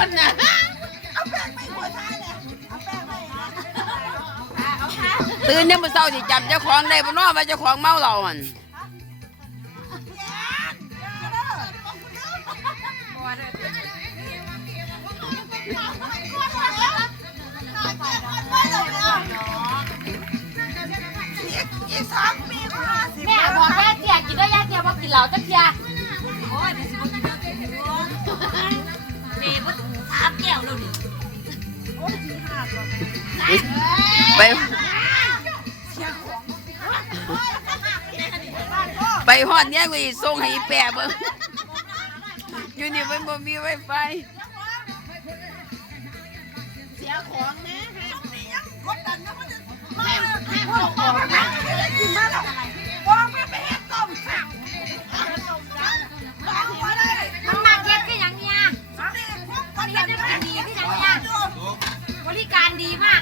คนน่ะเอาแป้งไม่หัวท่าเลยเอาแป้งไม่เอาค่ะ ตื่นเนี่ยามมื้อเช้าสิจำเจ้าของได้บ่เนาะว่าเจ้าของเมาเหล้าหั่นอีกสองปีก็ห้าสิบแม่บอกย่าเจียกินด้วยย่าเจียบอกกินเหล้าจักเทียโอ้ยเดี๋ยวสิบกินเยอะเกิน ไป ไปหอดเนี่ยกูสิส่งให้อีแปะเบิ้งอยู่นี่มันบ่มีไวไฟเสียของแม่ให้ช่วงนี้ยังกดดันนะมันไม่ให้พ่ออ บริการดีมาก